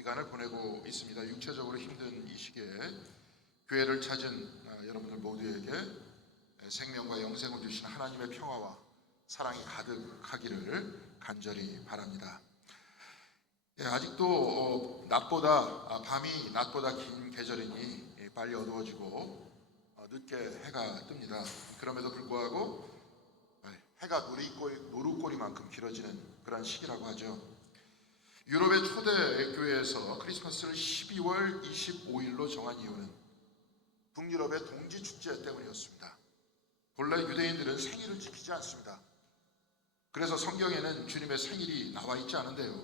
기간을 보내고 있습니다. 육체적으로 힘든 이 시기에 교회를 찾은 여러분들 모두에게 생명과 영생을 주신 하나님의 평화와 사랑이 가득하기를 간절히 바랍니다. 아직도 밤이 낮보다 긴 계절이니 빨리 어두워지고 늦게 해가 뜹니다. 그럼에도 불구하고 해가 노루꼬리만큼 길어지는 그런 시기라고 하죠. 유럽의 초대 교회에서 크리스마스를 12월 25일로 정한 이유는 북유럽의 동지축제 때문이었습니다. 본래 유대인들은 생일을 지키지 않습니다. 그래서 성경에는 주님의 생일이 나와 있지 않은데요,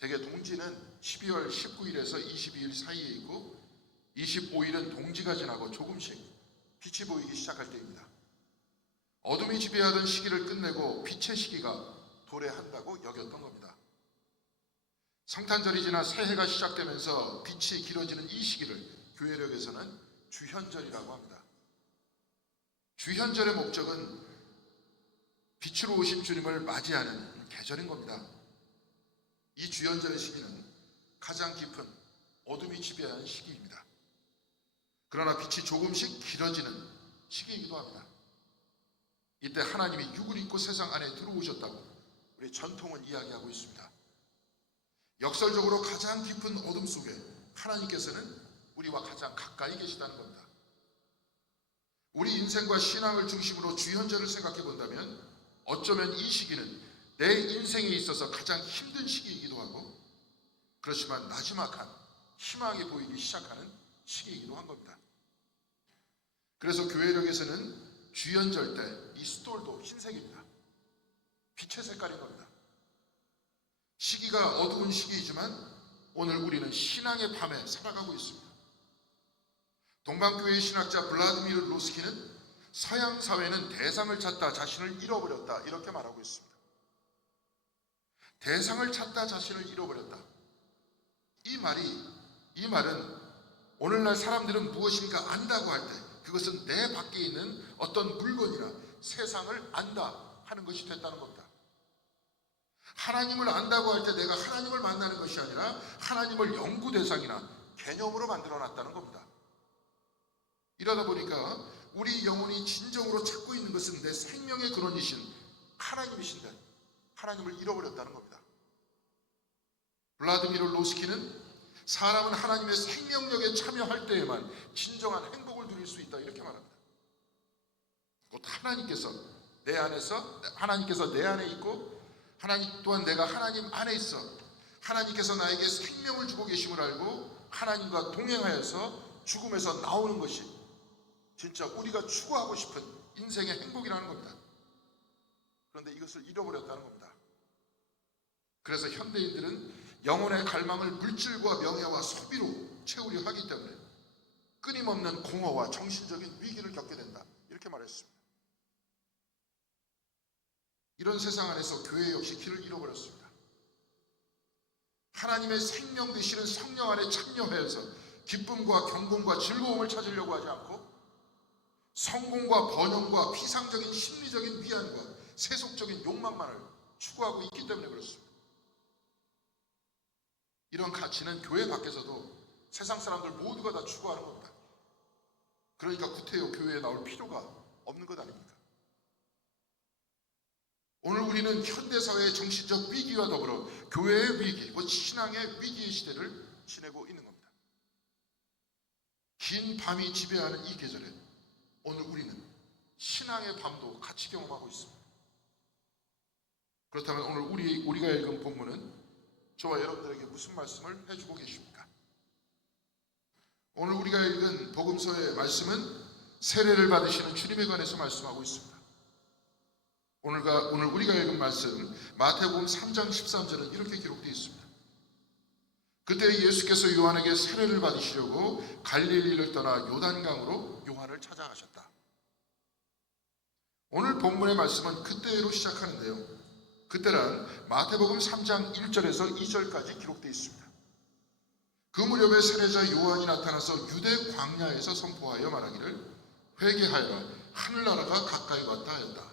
대개 동지는 12월 19일에서 22일 사이에 있고 25일은 동지가 지나고 조금씩 빛이 보이기 시작할 때입니다. 어둠이 지배하던 시기를 끝내고 빛의 시기가 도래한다고 여겼던 겁니다. 성탄절이 지나 새해가 시작되면서 빛이 길어지는 이 시기를 교회력에서는 주현절이라고 합니다. 주현절의 목적은 빛으로 오신 주님을 맞이하는 계절인 겁니다. 이 주현절의 시기는 가장 깊은 어둠이 지배하는 시기입니다. 그러나 빛이 조금씩 길어지는 시기이기도 합니다. 이때 하나님이 육을 입고 세상 안에 들어오셨다고 우리 전통은 이야기하고 있습니다. 역설적으로 가장 깊은 어둠 속에 하나님께서는 우리와 가장 가까이 계시다는 겁니다. 우리 인생과 신앙을 중심으로 주현절을 생각해 본다면 어쩌면 이 시기는 내 인생에 있어서 가장 힘든 시기이기도 하고, 그렇지만 나지막한 희망이 보이기 시작하는 시기이기도 한 겁니다. 그래서 교회력에서는 주현절 때 이 스톨도 흰색입니다. 빛의 색깔인 겁니다. 시기가 어두운 시기이지만 오늘 우리는 신앙의 밤에 살아가고 있습니다. 동방교회의 신학자 블라디미르 로스키는 서양 사회는 대상을 찾다 자신을 잃어버렸다, 이렇게 말하고 있습니다. 대상을 찾다 자신을 잃어버렸다. 이 말은 오늘날 사람들은 무엇인가 안다고 할 때 그것은 내 밖에 있는 어떤 물건이나 세상을 안다 하는 것이 됐다는 겁니다. 하나님을 안다고 할 때 내가 하나님을 만나는 것이 아니라 하나님을 연구 대상이나 개념으로 만들어 놨다는 겁니다. 이러다 보니까 우리 영혼이 진정으로 찾고 있는 것은 내 생명의 근원이신 하나님이신데 하나님을 잃어버렸다는 겁니다. 블라디미르 로스키는 사람은 하나님의 생명력에 참여할 때에만 진정한 행복을 누릴 수 있다, 이렇게 말합니다. 곧 하나님께서 내 안에 있고 하나님 또한 내가 하나님 안에 있어 하나님께서 나에게 생명을 주고 계심을 알고 하나님과 동행하여서 죽음에서 나오는 것이 진짜 우리가 추구하고 싶은 인생의 행복이라는 겁니다. 그런데 이것을 잃어버렸다는 겁니다. 그래서 현대인들은 영혼의 갈망을 물질과 명예와 소비로 채우려 하기 때문에 끊임없는 공허와 정신적인 위기를 겪게 된다, 이렇게 말했습니다. 이런 세상 안에서 교회 역시 길을 잃어버렸습니다. 하나님의 생명 되시는 성령 안에 참여하여서 기쁨과 경건과 즐거움을 찾으려고 하지 않고 성공과 번영과 피상적인 심리적인 위안과 세속적인 욕망만을 추구하고 있기 때문에 그렇습니다. 이런 가치는 교회 밖에서도 세상 사람들 모두가 다 추구하는 겁니다. 그러니까 구태여 교회에 나올 필요가 없는 것 아닙니까? 오늘 우리는 현대사회의 정신적 위기와 더불어 교회의 위기, 곧 신앙의 위기의 시대를 지내고 있는 겁니다. 긴 밤이 지배하는 이 계절에 오늘 우리는 신앙의 밤도 같이 경험하고 있습니다. 그렇다면 오늘 우리가 읽은 본문은 저와 여러분들에게 무슨 말씀을 해주고 계십니까? 오늘 우리가 읽은 복음서의 말씀은 세례를 받으시는 주님에 관해서 말씀하고 있습니다. 오늘 우리가 읽은 말씀 마태복음 3장 13절은 이렇게 기록되어 있습니다. 그때 예수께서 요한에게 세례를 받으시려고 갈릴리를 떠나 요단강으로 요한을 찾아가셨다. 오늘 본문의 말씀은 그때로 시작하는데요, 그때란 마태복음 3장 1절에서 2절까지 기록되어 있습니다. 그 무렵에 세례자 요한이 나타나서 유대 광야에서 선포하여 말하기를 회개하여라, 하늘나라가 가까이 왔다 하였다.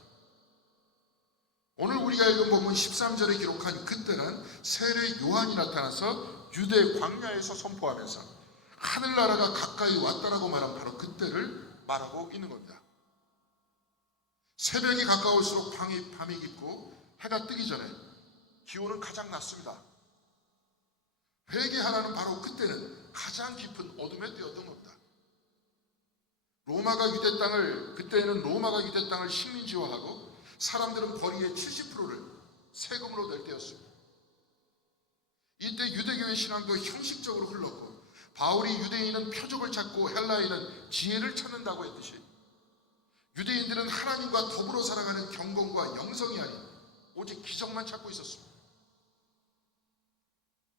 오늘 우리가 읽은 본문 13절에 기록한 그때란 세례 요한이 나타나서 유대 광야에서 선포하면서 하늘나라가 가까이 왔다라고 말한 바로 그때를 말하고 있는 겁니다. 새벽이 가까울수록 밤이 깊고 해가 뜨기 전에 기온은 가장 낮습니다. 회개하라는 바로 그때는 가장 깊은 어둠에 뛰어든 겁니다. 그때는 로마가 유대 땅을 식민지화하고 사람들은 거리의 70%를 세금으로 낼 때였습니다. 이때 유대교의 신앙도 형식적으로 흘렀고 바울이 유대인은 표적을 찾고 헬라인은 지혜를 찾는다고 했듯이 유대인들은 하나님과 더불어 살아가는 경건과 영성이 아닌 오직 기적만 찾고 있었습니다.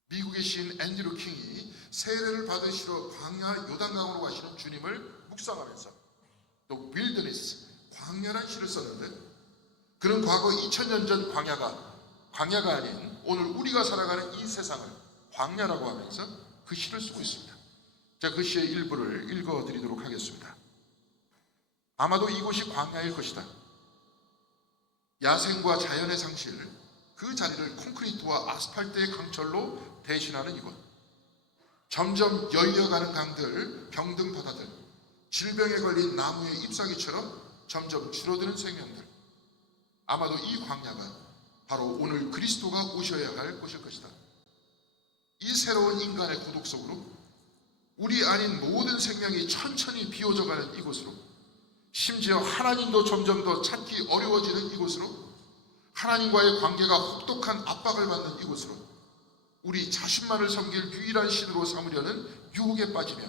미국의 시인 앤드류 킹이 세례를 받으시러 광야 요단강으로 가시는 주님을 묵상하면서 또 wilderness, 광야란 시를 썼는데 그는 과거 2000년 전 광야가 아닌 오늘 우리가 살아가는 이 세상을 광야라고 하면서 그 시를 쓰고 있습니다. 제가 그 시의 일부를 읽어드리도록 하겠습니다. 아마도 이곳이 광야일 것이다. 야생과 자연의 상실, 그 자리를 콘크리트와 아스팔트의 강철로 대신하는 이곳. 점점 열려가는 강들, 병든 바다들, 질병에 걸린 나무의 잎사귀처럼 점점 줄어드는 생명들. 아마도 이 광야가 바로 오늘 그리스도가 오셔야 할 곳일 것이다. 이 새로운 인간의 고독 속으로 우리 아닌 모든 생명이 천천히 비워져가는 이곳으로, 심지어 하나님도 점점 더 찾기 어려워지는 이곳으로, 하나님과의 관계가 혹독한 압박을 받는 이곳으로, 우리 자신만을 섬길 유일한 신으로 삼으려는 유혹에 빠지며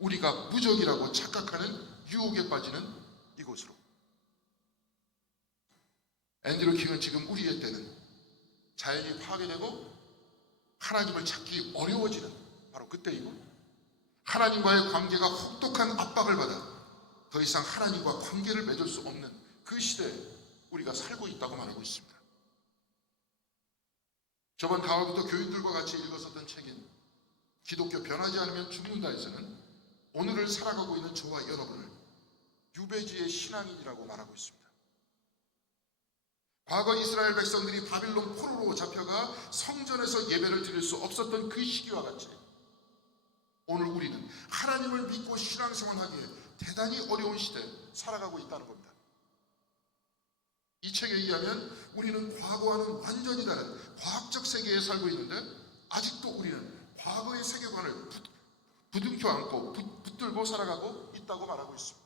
우리가 무적이라고 착각하는 유혹에 빠지는 이곳으로. 앤드류 킹은 지금 우리의 때는 자연이 파괴되고 하나님을 찾기 어려워지는 바로 그때이고, 하나님과의 관계가 혹독한 압박을 받아 더 이상 하나님과 관계를 맺을 수 없는 그 시대에 우리가 살고 있다고 말하고 있습니다. 저번 가을부터 교인들과 같이 읽었었던 책인 기독교 변하지 않으면 죽는다에서는 오늘을 살아가고 있는 저와 여러분을 유배지의 신앙인이라고 말하고 있습니다. 과거 이스라엘 백성들이 바빌론 포로로 잡혀가 성전에서 예배를 드릴 수 없었던 그 시기와 같이 오늘 우리는 하나님을 믿고 신앙생활하기에 대단히 어려운 시대에 살아가고 있다는 겁니다. 이 책에 의하면 우리는 과거와는 완전히 다른 과학적 세계에 살고 있는데 아직도 우리는 과거의 세계관을 부둥켜 안고 붙들고 살아가고 있다고 말하고 있습니다.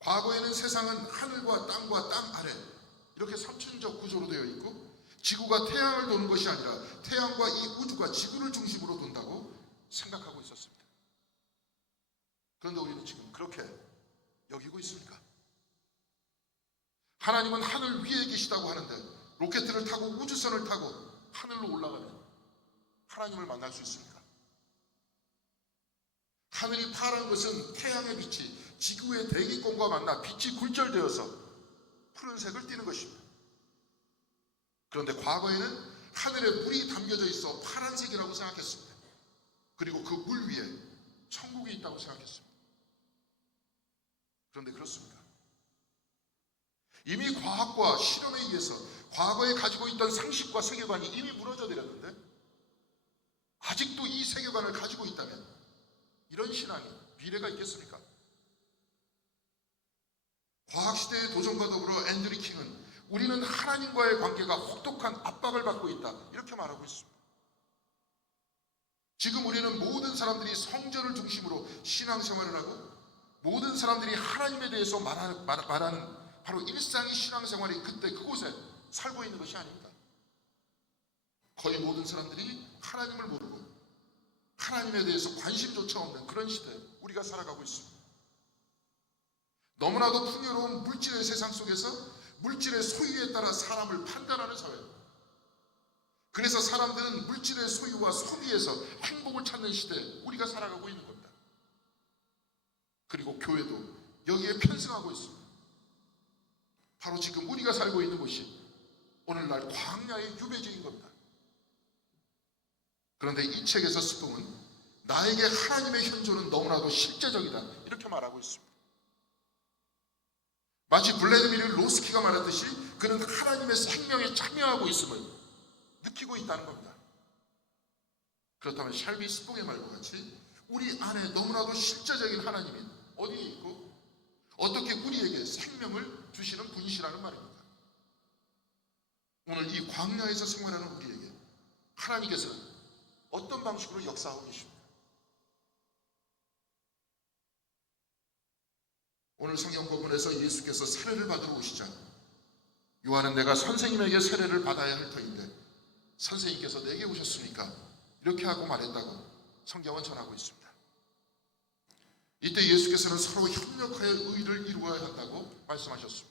과거에는 세상은 하늘과 땅 아래 이렇게 삼층적 구조로 되어 있고 지구가 태양을 도는 것이 아니라 태양과 이 우주가 지구를 중심으로 돈다고 생각하고 있었습니다. 그런데 우리는 지금 그렇게 여기고 있습니까? 하나님은 하늘 위에 계시다고 하는데 로켓을 타고 우주선을 타고 하늘로 올라가면 하나님을 만날 수 있습니까? 하늘이 파란 것은 태양의 빛이 지구의 대기권과 만나 빛이 굴절되어서 푸른색을 띠는 것입니다. 그런데 과거에는 하늘에 물이 담겨져 있어 파란색이라고 생각했습니다. 그리고 그 물 위에 천국이 있다고 생각했습니다. 그런데 그렇습니까? 이미 과학과 실험에 의해서 과거에 가지고 있던 상식과 세계관이 이미 무너져 내렸는데 아직도 이 세계관을 가지고 있다면 이런 신앙이 미래가 있겠습니까? 과학시대의 도전과 더불어 앤드류 킹은 우리는 하나님과의 관계가 혹독한 압박을 받고 있다 이렇게 말하고 있습니다. 지금 우리는 모든 사람들이 성전을 중심으로 신앙생활을 하고 모든 사람들이 하나님에 대해서 말하는 바로 일상의 신앙생활이 그때 그곳에 살고 있는 것이 아닙니다. 거의 모든 사람들이 하나님을 모르고 하나님에 대해서 관심조차 없는 그런 시대에 우리가 살아가고 있습니다. 너무나도 풍요로운 물질의 세상 속에서 물질의 소유에 따라 사람을 판단하는 사회. 그래서 사람들은 물질의 소유와 소비에서 행복을 찾는 시대에 우리가 살아가고 있는 겁니다. 그리고 교회도 여기에 편승하고 있습니다. 바로 지금 우리가 살고 있는 곳이 오늘날 광야의 유배지인 겁니다. 그런데 이 책에서 스풍은 나에게 하나님의 현존은 너무나도 실제적이다 이렇게 말하고 있습니다. 마치 블라디미르 로스키가 말했듯이 그는 하나님의 생명에 참여하고 있음을 느끼고 있다는 겁니다. 그렇다면 샬비 스뽕의 말과 같이 우리 안에 너무나도 실제적인 하나님이 어디에 있고 어떻게 우리에게 생명을 주시는 분이시라는 말입니다. 오늘 이 광야에서 생활하는 우리에게 하나님께서는 어떤 방식으로 역사하고 계십니까? 오늘 성경 본문에서 예수께서 세례를 받으러 오시자 요한은 내가 선생님에게 세례를 받아야 할 터인데 선생님께서 내게 오셨으니까 이렇게 하고 말했다고 성경은 전하고 있습니다. 이때 예수께서는 서로 협력하여 의를 이루어야 한다고 말씀하셨습니다.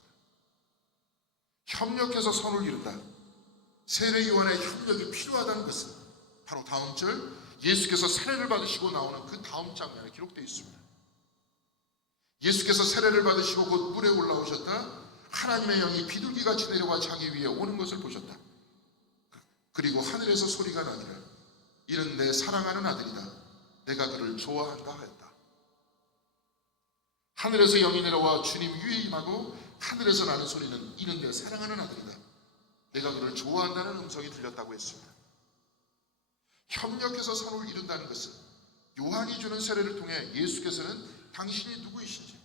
협력해서 선을 이룬다. 세례 요한의 협력이 필요하다는 것은 바로 다음 절 예수께서 세례를 받으시고 나오는 그 다음 장면에 기록되어 있습니다. 예수께서 세례를 받으시고 곧 물에 올라오셨다. 하나님의 영이 비둘기같이 내려와 자기 위에 오는 것을 보셨다. 그리고 하늘에서 소리가 나기를 이는 내 사랑하는 아들이다. 내가 그를 좋아한다 하였다. 하늘에서 영이 내려와 주님 위에 임하고 하늘에서 나는 소리는 이는 내 사랑하는 아들이다. 내가 그를 좋아한다는 음성이 들렸다고 했습니다. 협력해서 선을 이룬다는 것은 요한이 주는 세례를 통해 예수께서는 당신이 누구이신지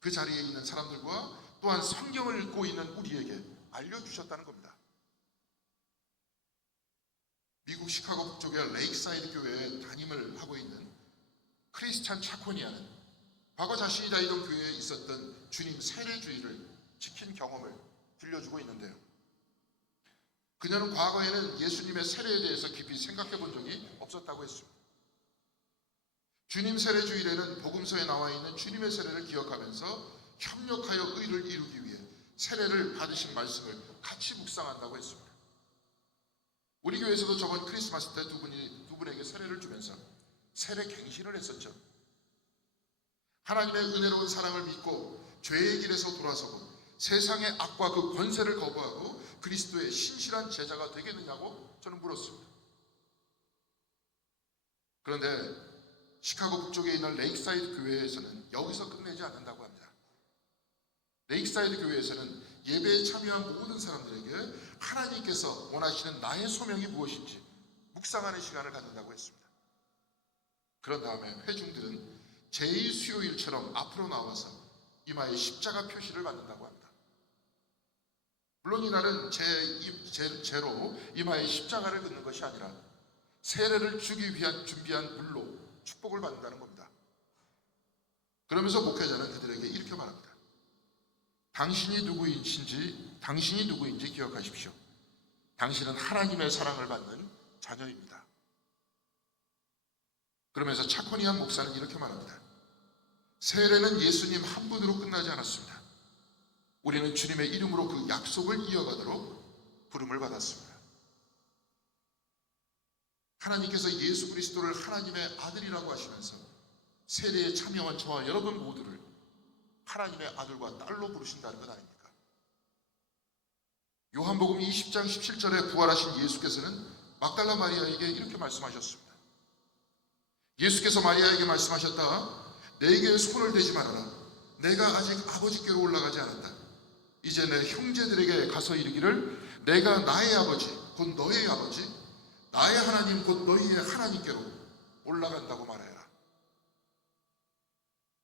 그 자리에 있는 사람들과 또한 성경을 읽고 있는 우리에게 알려주셨다는 겁니다. 미국 시카고 북쪽의 레이크사이드 교회에 담임을 하고 있는 크리스찬 차코니아는 과거 자신이 다니던 교회에 있었던 주님 세례주의를 지킨 경험을 들려주고 있는데요. 그녀는 과거에는 예수님의 세례에 대해서 깊이 생각해 본 적이 없었다고 했습니다. 주님 세례주일에는 복음서에 나와 있는 주님의 세례를 기억하면서 협력하여 의를 이루기 위해 세례를 받으신 말씀을 같이 묵상한다고 했습니다. 우리 교회에서도 저번 크리스마스 때 두 분에게 세례를 주면서 세례 갱신을 했었죠. 하나님의 은혜로운 사랑을 믿고 죄의 길에서 돌아서고 세상의 악과 그 권세를 거부하고 그리스도의 신실한 제자가 되겠느냐고 저는 물었습니다. 그런데 시카고 북쪽에 있는 레이크사이드 교회에서는 여기서 끝내지 않는다고 합니다. 레이크사이드 교회에서는 예배에 참여한 모든 사람들에게 하나님께서 원하시는 나의 소명이 무엇인지 묵상하는 시간을 갖는다고 했습니다. 그런 다음에 회중들은 제2 수요일처럼 앞으로 나와서 이마에 십자가 표시를 받는다고 합니다. 물론 이날은 제로 이마에 십자가를 긋는 것이 아니라 세례를 주기 위한 준비한 물로 축복을 받는다는 겁니다. 그러면서 목회자는 그들에게 이렇게 말합니다. 당신이 누구인지 기억하십시오. 당신은 하나님의 사랑을 받는 자녀입니다. 그러면서 차코니안 목사는 이렇게 말합니다. 세례는 예수님 한 분으로 끝나지 않았습니다. 우리는 주님의 이름으로 그 약속을 이어가도록 부름을 받았습니다. 하나님께서 예수 그리스도를 하나님의 아들이라고 하시면서 세례에 참여한 저와 여러분 모두를 하나님의 아들과 딸로 부르신다는 것 아닙니까? 요한복음 20장 17절에 부활하신 예수께서는 막달라 마리아에게 이렇게 말씀하셨습니다. 예수께서 마리아에게 말씀하셨다. 내게 손을 대지 말아라. 내가 아직 아버지께로 올라가지 않았다. 이제 내 형제들에게 가서 이르기를 내가 나의 아버지 곧 너의 아버지 나의 하나님 곧 너희의 하나님께로 올라간다고 말하여라.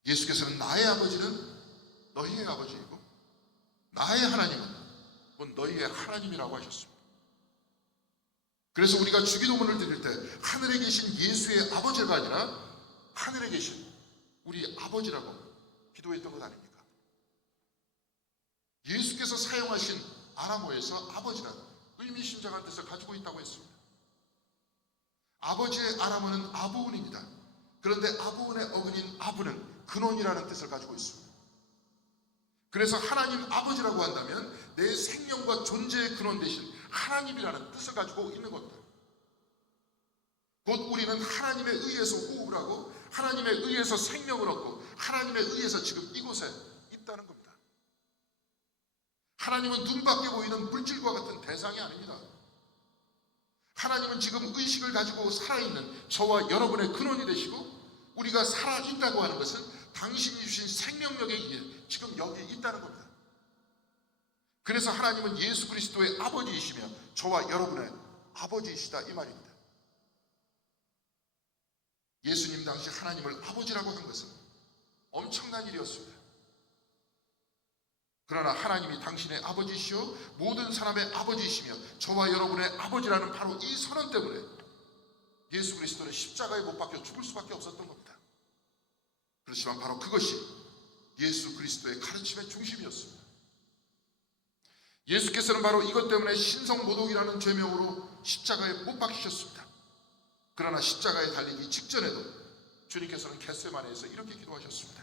예수께서는 나의 아버지는 너희의 아버지이고 나의 하나님은 곧 너희의 하나님이라고 하셨습니다. 그래서 우리가 주기도문을 드릴 때 하늘에 계신 예수의 아버지가 아니라 하늘에 계신 우리 아버지라고 기도했던 것 아닙니까? 예수께서 사용하신 아람어에서 아버지란 의미심장한 뜻을 가지고 있다고 했습니다. 아버지의 아람어는 아부운입니다. 그런데 아부운의 어근인 아부는 근원이라는 뜻을 가지고 있습니다. 그래서 하나님 아버지라고 한다면 내 생명과 존재의 근원 대신 하나님이라는 뜻을 가지고 있는 겁니다. 곧 우리는 하나님에 의해서 호흡을 하고 하나님에 의해서 생명을 얻고 하나님에 의해서 지금 이곳에 있다는 겁니다. 하나님은 눈밖에 보이는 물질과 같은 대상이 아닙니다. 하나님은 지금 의식을 가지고 살아있는 저와 여러분의 근원이 되시고 우리가 살아있다고 하는 것은 당신이 주신 생명력에 의해 지금 여기 있다는 겁니다. 그래서 하나님은 예수 그리스도의 아버지이시며 저와 여러분의 아버지이시다 이 말입니다. 예수님 당시 하나님을 아버지라고 한 것은 엄청난 일이었습니다. 그러나 하나님이 당신의 아버지시요 모든 사람의 아버지이시며 저와 여러분의 아버지라는 바로 이 선언 때문에 예수 그리스도는 십자가에 못 박혀 죽을 수밖에 없었던 겁니다. 그렇지만 바로 그것이 예수 그리스도의 가르침의 중심이었습니다. 예수께서는 바로 이것 때문에 신성모독이라는 죄명으로 십자가에 못 박히셨습니다. 그러나 십자가에 달리기 직전에도 주님께서는 겟세마네에서 이렇게 기도하셨습니다.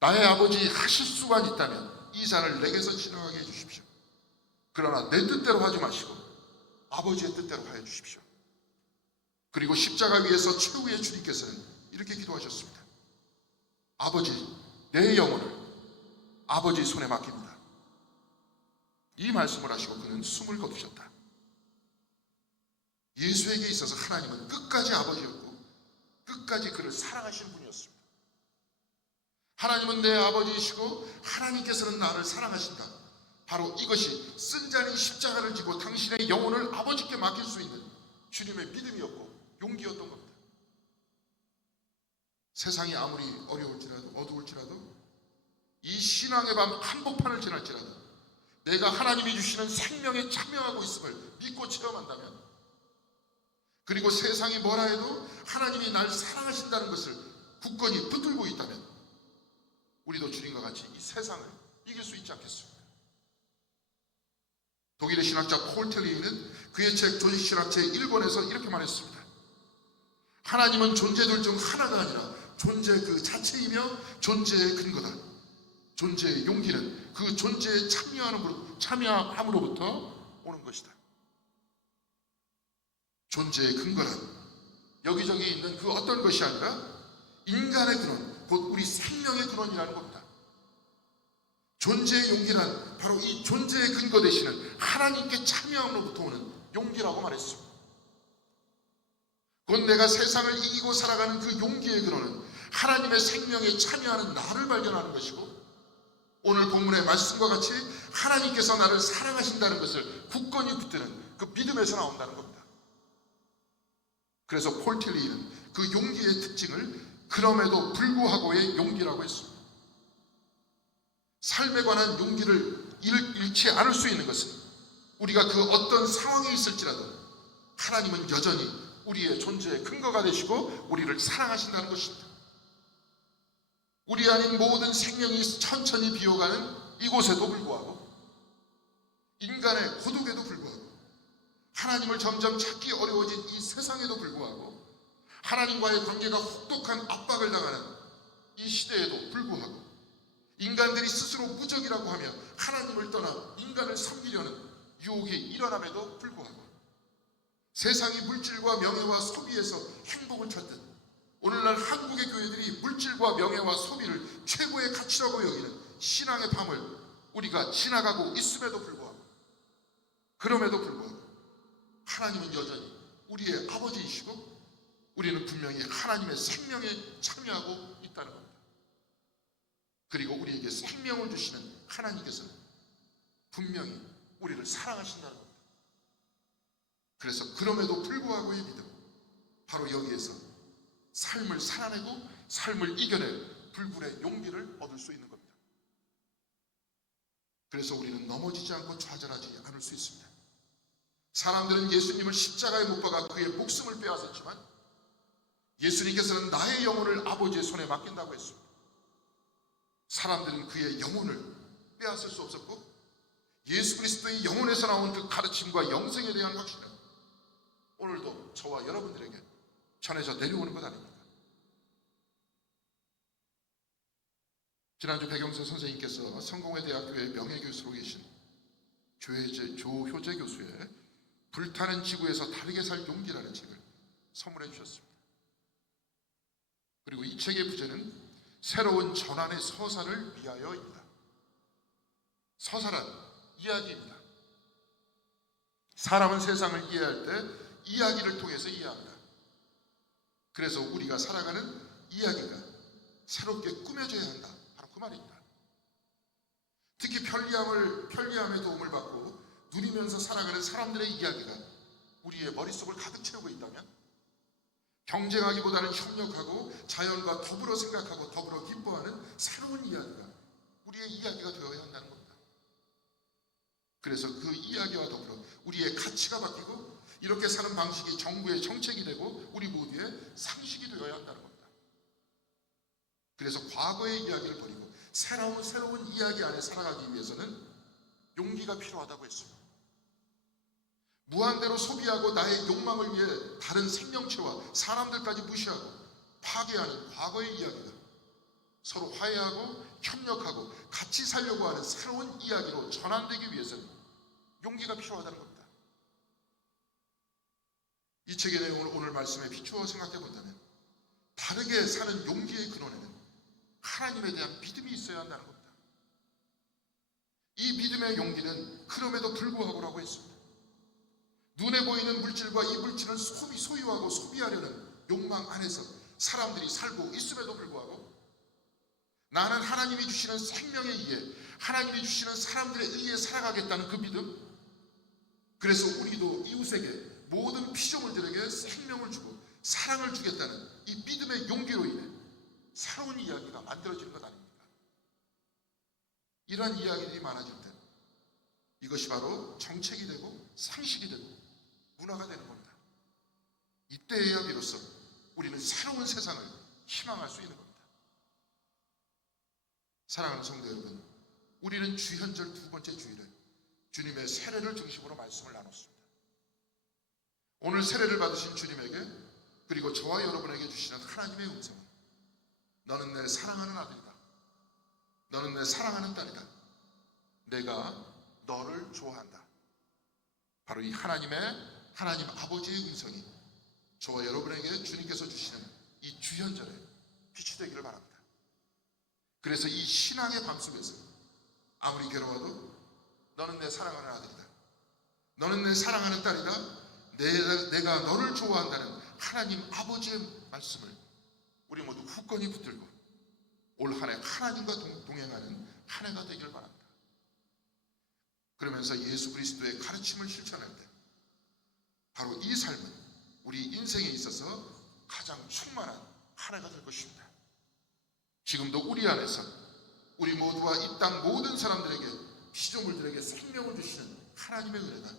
나의 아버지 하실 수만 있다면 이 잔을 내게서 지나가게 해주십시오. 그러나 내 뜻대로 하지 마시고 아버지의 뜻대로 하여 주십시오. 그리고 십자가 위에서 최후의 주님께서는 이렇게 기도하셨습니다. 아버지, 내 영혼을 아버지 손에 맡깁니다. 이 말씀을 하시고 그는 숨을 거두셨다. 예수에게 있어서 하나님은 끝까지 아버지였고 끝까지 그를 사랑하시는 분이었습니다. 하나님은 내 아버지이시고 하나님께서는 나를 사랑하신다. 바로 이것이 쓴자리 십자가를 지고 당신의 영혼을 아버지께 맡길 수 있는 주님의 믿음이었고 용기였던 겁니다. 세상이 아무리 어려울지라도 어두울지라도 이 신앙의 밤 한복판을 지날지라도 내가 하나님이 주시는 생명에 참여하고 있음을 믿고 체험한다면, 그리고 세상이 뭐라 해도 하나님이 날 사랑하신다는 것을 굳건히 붙들고 있다면 우리도 주님과 같이 이 세상을 이길 수 있지 않겠습니까? 독일의 신학자 폴 텔리는 그의 책 조직신학 제1권에서 이렇게 말했습니다. 하나님은 존재들 중 하나가 아니라 존재 그 자체이며 존재의 근거다. 존재의 용기는 그 존재에 참여함으로부터 오는 것이다. 존재의 근거란 여기저기 있는 그 어떤 것이 아니라 인간의 근원, 곧 우리 생명의 근원이라는 겁니다. 존재의 용기란 바로 이 존재의 근거 되시는 하나님께 참여함으로부터 오는 용기라고 말했습니다. 곧 내가 세상을 이기고 살아가는 그 용기의 근원은 하나님의 생명에 참여하는 나를 발견하는 것이고, 오늘 본문의 말씀과 같이 하나님께서 나를 사랑하신다는 것을 굳건히 붙드는 그 믿음에서 나온다는 겁니다. 그래서 폴 틸리는 그 용기의 특징을 그럼에도 불구하고의 용기라고 했습니다. 삶에 관한 용기를 잃지 않을 수 있는 것은 우리가 그 어떤 상황에 있을지라도 하나님은 여전히 우리의 존재의 근거가 되시고 우리를 사랑하신다는 것입니다. 우리 아닌 모든 생명이 천천히 비어가는 이곳에도 불구하고, 인간의 고독에도 불구하고, 하나님을 점점 찾기 어려워진 이 세상에도 불구하고, 하나님과의 관계가 혹독한 압박을 당하는 이 시대에도 불구하고, 인간들이 스스로 무적이라고 하며 하나님을 떠나 인간을 섬기려는 유혹이 일어남에도 불구하고, 세상이 물질과 명예와 소비에서 행복을 찾듯 오늘날 한국의 교회들이 물질과 명예와 소비를 최고의 가치라고 여기는 신앙의 밤을 우리가 지나가고 있음에도 불구하고, 그럼에도 불구하고 하나님은 여전히 우리의 아버지이시고 우리는 분명히 하나님의 생명에 참여하고 있다는 겁니다. 그리고 우리에게 생명을 주시는 하나님께서는 분명히 우리를 사랑하신다는 겁니다. 그래서 그럼에도 불구하고의 믿음, 바로 여기에서 삶을 살아내고 삶을 이겨낼 불굴의 용기를 얻을 수 있는 겁니다. 그래서 우리는 넘어지지 않고 좌절하지 않을 수 있습니다. 사람들은 예수님을 십자가에 못 박아 그의 목숨을 빼앗았지만 예수님께서는 나의 영혼을 아버지의 손에 맡긴다고 했습니다. 사람들은 그의 영혼을 빼앗을 수 없었고, 예수 그리스도의 영혼에서 나온 그 가르침과 영생에 대한 확신은 오늘도 저와 여러분들에게 전해져 내려오는 것 아닙니까? 지난주 백영선 선생님께서 성공회대학교의 명예교수로 계신 조효재 교수의 불타는 지구에서 다르게 살 용기라는 책을 선물해 주셨습니다. 그리고 이 책의 부제는 새로운 전환의 서사를 위하여입니다. 서사란 이야기입니다. 사람은 세상을 이해할 때 이야기를 통해서 이해합니다. 그래서 우리가 살아가는 이야기가 새롭게 꾸며져야 한다. 바로 그 말입니다. 특히 편리함의 도움을 받고 누리면서 살아가는 사람들의 이야기가 우리의 머릿속을 가득 채우고 있다면 경쟁하기보다는 협력하고 자연과 더불어 생각하고 더불어 기뻐하는 새로운 이야기가 우리의 이야기가 되어야 한다는 겁니다. 그래서 그 이야기와 더불어 우리의 가치가 바뀌고 이렇게 사는 방식이 정부의 정책이 되고 우리 모두의 상식이 되어야 한다는 겁니다. 그래서 과거의 이야기를 버리고 새로운 이야기 안에 살아가기 위해서는 용기가 필요하다고 했습니다. 무한대로 소비하고 나의 욕망을 위해 다른 생명체와 사람들까지 무시하고 파괴하는 과거의 이야기가 서로 화해하고 협력하고 같이 살려고 하는 새로운 이야기로 전환되기 위해서는 용기가 필요하다는 겁니다. 이 책의 내용을 오늘 말씀에 비추어 생각해 본다면 다르게 사는 용기의 근원에는 하나님에 대한 믿음이 있어야 한다는 겁니다. 이 믿음의 용기는 그럼에도 불구하고라고 했습니다. 눈에 보이는 물질과 이 물질을 소유하고 소비하려는 욕망 안에서 사람들이 살고 있음에도 불구하고 나는 하나님이 주시는 생명에 의해 하나님이 주시는 사람들에 의해 살아가겠다는 그 믿음, 그래서 우리도 이웃에게 모든 피조물들에게 생명을 주고 사랑을 주겠다는 이 믿음의 용기로 인해 새로운 이야기가 만들어지는 것 아닙니까? 이러한 이야기들이 많아질 때 이것이 바로 정책이 되고 상식이 되고 문화가 되는 겁니다. 이때에야 비로소 우리는 새로운 세상을 희망할 수 있는 겁니다. 사랑하는 성도 여러분, 우리는 주현절 두 번째 주일에 주님의 세례를 중심으로 말씀을 나눴습니다. 오늘 세례를 받으신 주님에게 그리고 저와 여러분에게 주시는 하나님의 음성은 너는 내 사랑하는 아들이다. 너는 내 사랑하는 딸이다. 내가 너를 좋아한다. 바로 이 하나님 아버지의 음성이 저와 여러분에게 주님께서 주시는 이 주현절에 빛이 되기를 바랍니다. 그래서 이 신앙의 밤 속에서 아무리 괴로워도 너는 내 사랑하는 아들이다. 너는 내 사랑하는 딸이다. 내가 너를 좋아한다는 하나님 아버지의 말씀을 우리 모두 굳건히 붙들고 올 한 해 하나님과 동행하는 한 해가 되기를 바랍니다. 그러면서 예수 그리스도의 가르침을 실천할 때 바로 이 삶은 우리 인생에 있어서 가장 충만한 한 해가 될 것입니다. 지금도 우리 안에서 우리 모두와 이 땅 모든 사람들에게 피조물들에게 생명을 주시는 하나님의 은혜가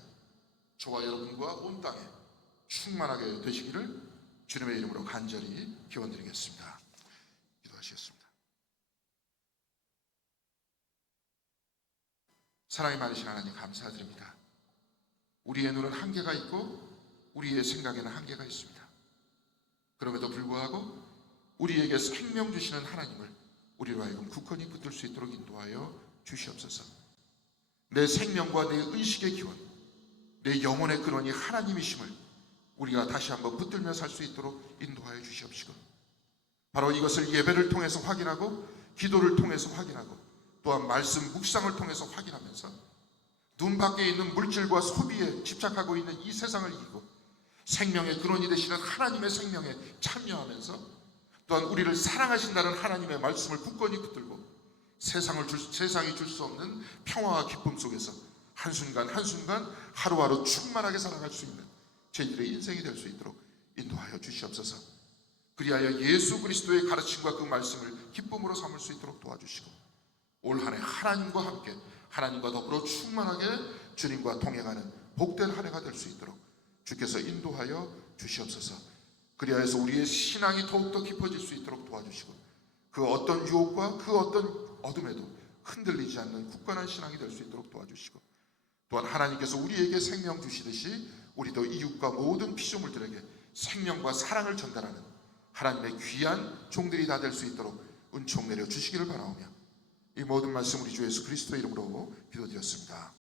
저와 여러분과 온 땅에 충만하게 되시기를 주님의 이름으로 간절히 기원드리겠습니다. 기도하시겠습니다. 사랑이 많으신 하나님 감사드립니다. 우리의 눈은 한계가 있고 우리의 생각에는 한계가 있습니다. 그럼에도 불구하고 우리에게 생명 주시는 하나님을 우리로 하여금 굳건히 붙들 수 있도록 인도하여 주시옵소서. 내 생명과 내 의식의 기원, 내 영혼의 근원이 하나님이심을 우리가 다시 한번 붙들며 살 수 있도록 인도하여 주시옵시고, 바로 이것을 예배를 통해서 확인하고 기도를 통해서 확인하고 또한 말씀 묵상을 통해서 확인하면서 눈 밖에 있는 물질과 소비에 집착하고 있는 이 세상을 이기고 생명의 근원이 되시는 하나님의 생명에 참여하면서 또한 우리를 사랑하신다는 하나님의 말씀을 굳건히 붙들고 세상이 줄 수 없는 평화와 기쁨 속에서 한순간 한순간 하루하루 충만하게 살아갈 수 있는 저희들의 인생이 될 수 있도록 인도하여 주시옵소서. 그리하여 예수 그리스도의 가르침과 그 말씀을 기쁨으로 삼을 수 있도록 도와주시고 올 한 해 하나님과 함께 하나님과 더불어 충만하게 주님과 동행하는 복된 한 해가 될 수 있도록 주께서 인도하여 주시옵소서. 그리하여서 우리의 신앙이 더욱더 깊어질 수 있도록 도와주시고 그 어떤 유혹과 그 어떤 어둠에도 흔들리지 않는 굳건한 신앙이 될 수 있도록 도와주시고 또한 하나님께서 우리에게 생명 주시듯이 우리도 이웃과 모든 피조물들에게 생명과 사랑을 전달하는 하나님의 귀한 종들이 다 될 수 있도록 은총 내려 주시기를 바라오며 이 모든 말씀 우리 주 예수 그리스도의 이름으로 기도드렸습니다.